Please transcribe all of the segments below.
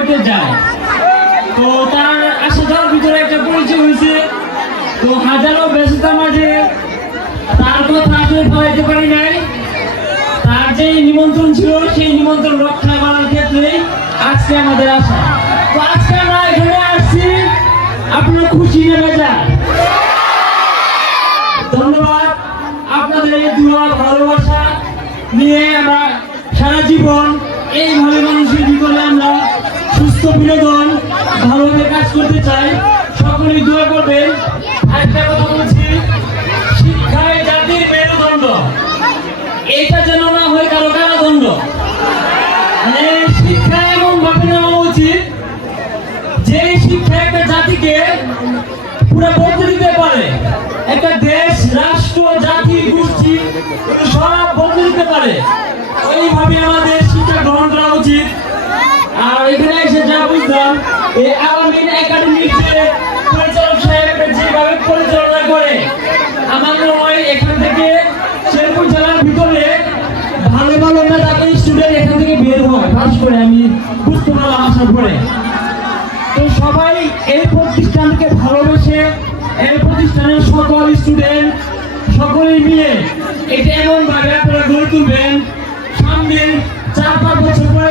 নাইজাবাড়িতে যায়। তো তার আসা যাওয়ার ভিতরে একটা পরিচয় হয়েছে। তো হাজারো ব্যস্ততার মাঝে তার কথা আসলে ফলাইতে পারি নাই। তার যে নিমন্ত্রণ ছিল, সেই নিমন্ত্রণ রক্ষা করার ক্ষেত্রে আজকে আমাদের আসা। তো আজকে আমরা এখানে আসছি, আপনার খুশি নেমে যান ধন্যবাদ। আপনাদের দুয়ার ভালোবাসা নিয়ে আমরা সারা জীবন এইভাবে ভালোভাবে কাজ করতে চাই, সকলেই দোয়া করবেন। একটা কথা বলছি, শিক্ষায় জাতির মেরুদণ্ড। এটা যেন না হয় কারও কারাদণ্ড। মানে শিক্ষা এমন ভাবে নেওয়া উচিত যে শিক্ষা একটা জাতিকে পুরো বদলে দিতে পারে। একটা দেশ, রাষ্ট্র, জাতি, গোষ্ঠী সব বদলে দিতে পারে। ওইভাবে আমাদের শিক্ষা গ্রহণ করা উচিত। আর এখানে এসে যা বুঝলাম পরিচালনা করে, আমার মনে এখান থেকে শেরপুর জেলার ভিতরে ভালো ভালো মেধাবী স্টুডেন্ট এখান থেকে বের হয় পাস করে আমি বুঝতে পারলাম আসার পরে সবাই এই প্রতিষ্ঠানকে ভালোবেসে, এই প্রতিষ্ঠানের সকল স্টুডেন্ট সকলেই মিলে এটা এমন আপনারা গড়ে তুলবেন। সামনে চার পাঁচ বছর পরে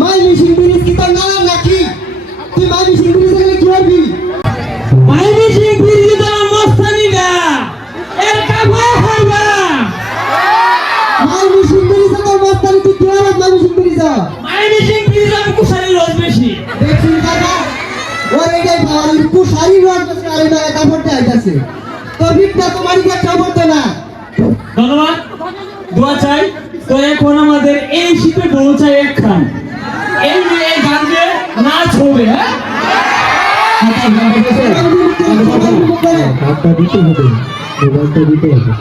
মাই মিশিং ব্রিজ কি তোর নাম নাকি? তুই মাই মিশিং ব্রিজ গেলে কি করবি? মাইনে শিল্পীরিজ তো মস্তানি গা এর কাবা হারবা। মাই মিশিং ব্রিজ তোর মাস্টার তুই কি হবে মাই মিশিং ব্রিজ মাইনে শিল্পীরিজ আমি কুশারি রোজ বেশি দেখছিস দাদা ওর এটাই পাওয়ার একটু শাড়ি রোড আরে না কাপড় চাইতেছে তো বিটটা তোমার কি কাপড় তো না ধন্যবাদ দোয়া চাই তো এখন আমাদের এই শীতে দোয়া চাই এক খান এই নিয়ে এই গান দিয়ে নাচ হবে হ্যাঁ আচ্ছা, দিতে হবে মোবাইলটা দিতে হবে